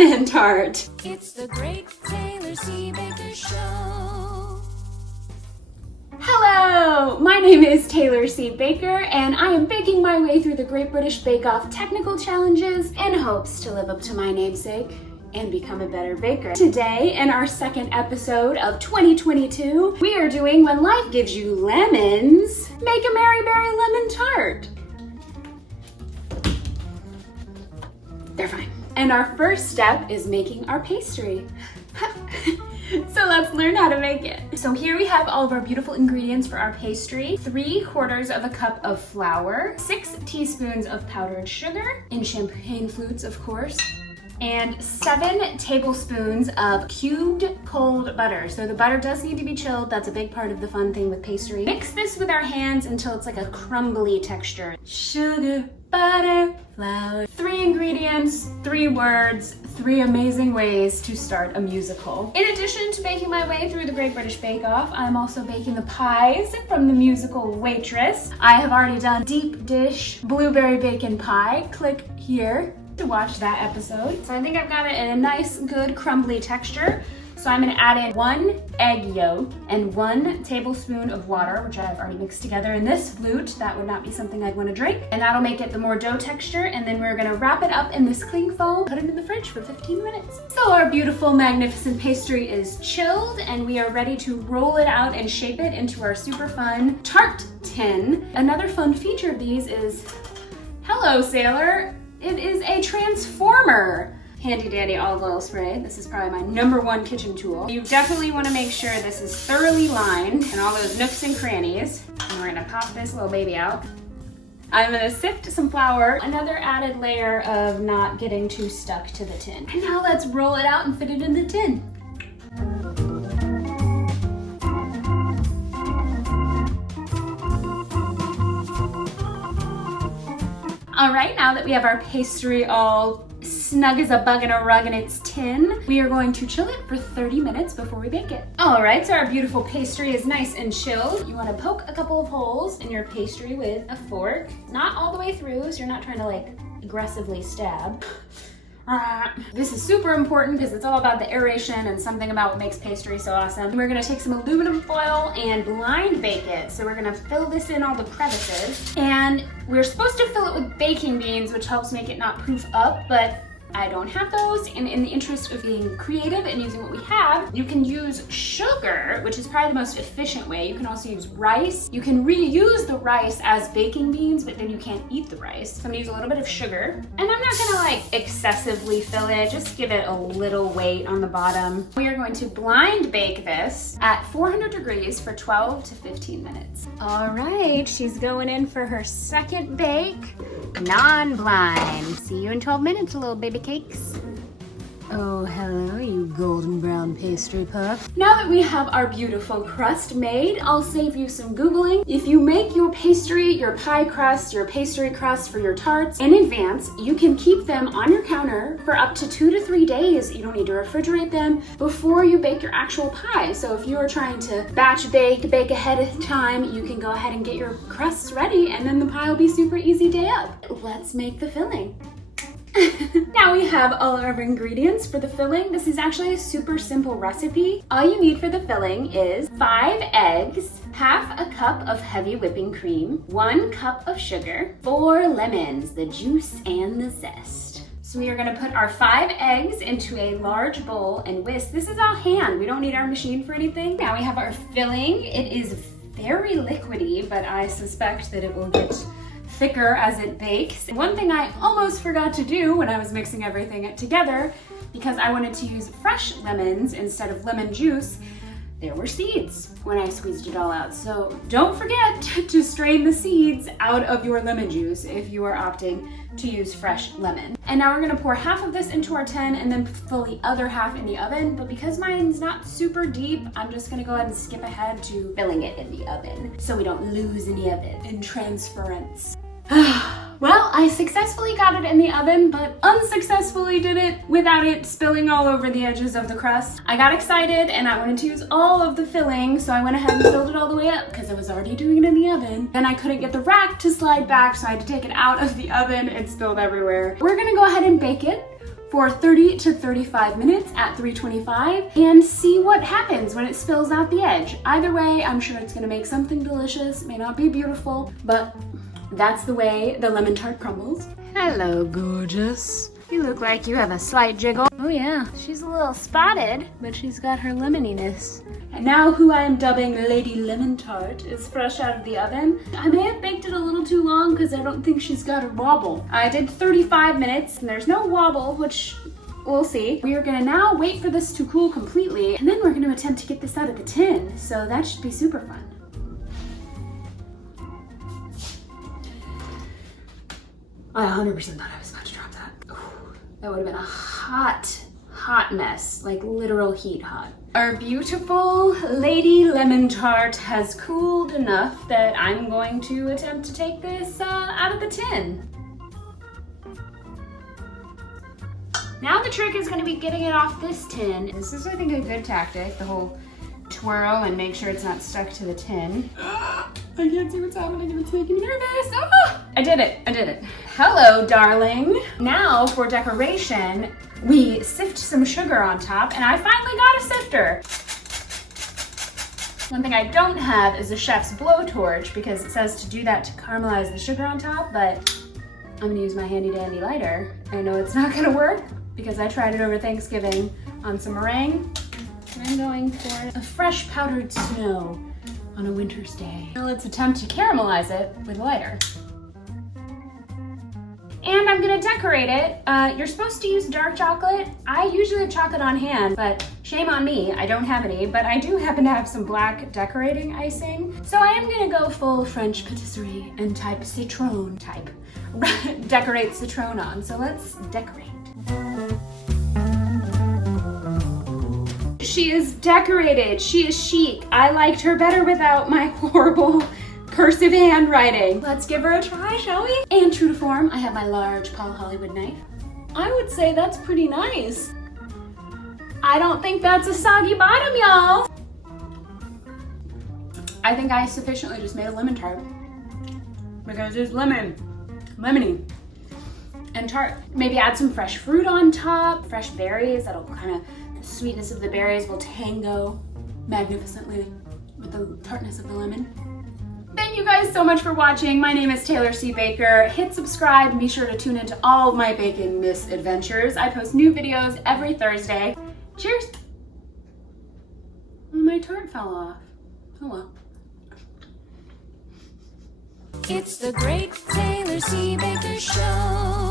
lemon tart. It's the Great Taylor C. Baker Show. Hello, my name is Taylor C. Baker, and I am baking my way through the Great British Bake Off technical challenges in hopes to live up to my namesake and become a better baker. Today, in our second episode of 2022, we are doing When Life Gives You Lemons, Make a Mary Berry Lemon Tart. They're fine. And our first step is making our pastry. So let's learn how to make it. So here we have all of our beautiful ingredients for our pastry. 3/4 of a cup of flour, 6 teaspoons of powdered sugar, in champagne flutes of course, and 7 tablespoons of cubed cold butter. So the butter does need to be chilled. That's a big part of the fun thing with pastry. Mix this with our hands until it's like a crumbly texture. Sugar, butter, flour. 3 ingredients, 3 words, 3 amazing ways to start a musical. In addition to making my way through the Great British Bake Off, I'm also baking the pies from the musical Waitress. I have already done deep dish blueberry bacon pie. Click here to watch that episode. So I think I've got it in a nice, good, crumbly texture. So I'm gonna add in 1 egg yolk and 1 tablespoon of water, which I've already mixed together in this flute. That would not be something I'd wanna drink. And that'll make it the more dough texture. And then we're gonna wrap it up in this cling foam, put it in the fridge for 15 minutes. So our beautiful, magnificent pastry is chilled and we are ready to roll it out and shape it into our super fun tart tin. Another fun feature of these is, hello sailor, it is a transformer. Handy dandy olive oil spray. This is probably my #1 kitchen tool. You definitely want to make sure this is thoroughly lined and all those nooks and crannies. And we're gonna pop this little baby out. I'm gonna sift some flour, another added layer of not getting too stuck to the tin. And now let's roll it out and fit it in the tin. All right, now that we have our pastry all snug as a bug in a rug in its tin, we are going to chill it for 30 minutes before we bake it. All right, so our beautiful pastry is nice and chilled. You wanna poke a couple of holes in your pastry with a fork. Not all the way through, so you're not trying to like aggressively stab. This is super important because it's all about the aeration and something about what makes pastry so awesome. We're gonna take some aluminum foil and blind bake it. So we're gonna fill this in all the crevices. And we're supposed to fill it with baking beans, which helps make it not proof up, but I don't have those, and in the interest of being creative and using what we have, you can use sugar, which is probably the most efficient way. You can also use rice. You can reuse the rice as baking beans, but then you can't eat the rice. So I'm gonna use a little bit of sugar, and I'm not gonna like excessively fill it, just give it a little weight on the bottom. We are going to blind bake this at 400 degrees for 12 to 15 minutes. All right, she's going in for her second bake, non-blind. See you in 12 minutes, little baby cakes. Oh, hello, you golden brown pastry puff. Now that we have our beautiful crust made, I'll save you some Googling. If you make your pastry, your pie crust, your pastry crust for your tarts in advance, you can keep them on your counter for up to 2 to 3 days. You don't need to refrigerate them before you bake your actual pie. So if you are trying to batch bake ahead of time, you can go ahead and get your crusts ready and then the pie will be super easy day up. Let's make the filling. Now we have all our ingredients for the filling. This is actually a super simple recipe. All you need for the filling is 5 eggs, half a cup of heavy whipping cream, 1 cup of sugar, 4 lemons, the juice and the zest. So we are gonna put our 5 eggs into a large bowl and whisk. This is all hand. We don't need our machine for anything. Now we have our filling. It is very liquidy, but I suspect that it will get thicker as it bakes. One thing I almost forgot to do when I was mixing everything together, because I wanted to use fresh lemons instead of lemon juice, there were seeds when I squeezed it all out. So don't forget to strain the seeds out of your lemon juice if you are opting to use fresh lemon. And now we're gonna pour half of this into our tin and then fill the other half in the oven. But because mine's not super deep, I'm just gonna go ahead and skip ahead to filling it in the oven so we don't lose any of it in transference. Well, I successfully got it in the oven, but unsuccessfully did it without it spilling all over the edges of the crust. I got excited and I wanted to use all of the filling, so I went ahead and filled it all the way up because I was already doing it in the oven. Then I couldn't get the rack to slide back, so I had to take it out of the oven. It spilled everywhere. We're gonna go ahead and bake it for 30 to 35 minutes at 325 and see what happens when it spills out the edge. Either way, I'm sure it's gonna make something delicious. It may not be beautiful, but that's the way the lemon tart crumbles. Hello, gorgeous. You look like you have a slight jiggle. Oh yeah, she's a little spotted, but she's got her lemoniness. And now who I am dubbing Lady Lemon Tart is fresh out of the oven. I may have baked it a little too long because I don't think she's got a wobble. I did 35 minutes and there's no wobble, which we'll see. We are gonna now wait for this to cool completely and then we're gonna attempt to get this out of the tin. So that should be super fun. I 100% thought I was about to drop that. Ooh, that would have been a hot mess, like literal heat hot. Our beautiful Lady Lemon Tart has cooled enough that I'm going to attempt to take this out of the tin. Now the trick is going to be getting it off this tin. This is, I think, a good tactic, the whole twirl and make sure it's not stuck to the tin. I can't see what's happening and it's making me nervous. Ah! I did it. Hello, darling. Now for decoration, we sift some sugar on top and I finally got a sifter. One thing I don't have is a chef's blowtorch because it says to do that to caramelize the sugar on top, but I'm gonna use my handy dandy lighter. I know it's not gonna work because I tried it over Thanksgiving on some meringue. And I'm going for a fresh powdered snow on a winter's day. Now let's attempt to caramelize it with a lighter. And I'm gonna decorate it. You're supposed to use dark chocolate. I usually have chocolate on hand, but shame on me, I don't have any, but I do happen to have some black decorating icing. So I am gonna go full French patisserie and type citron type. Decorate citron on, so let's decorate. She is decorated, she is chic. I liked her better without my horrible cursive handwriting. Let's give her a try, shall we? And true to form, I have my large Paul Hollywood knife. I would say that's pretty nice. I don't think that's a soggy bottom, y'all. I think I sufficiently just made a lemon tart because there's lemony, and tart. Maybe add some fresh fruit on top, fresh berries. That'll kind of, the sweetness of the berries will tango magnificently with the tartness of the lemon. Thank you guys so much for watching. My name is Taylor C. Baker. Hit subscribe and be sure to tune into all of my baking misadventures. I post new videos every Thursday. Cheers! Oh, my tart fell off. Oh well. It's the Great Taylor C. Baker Show.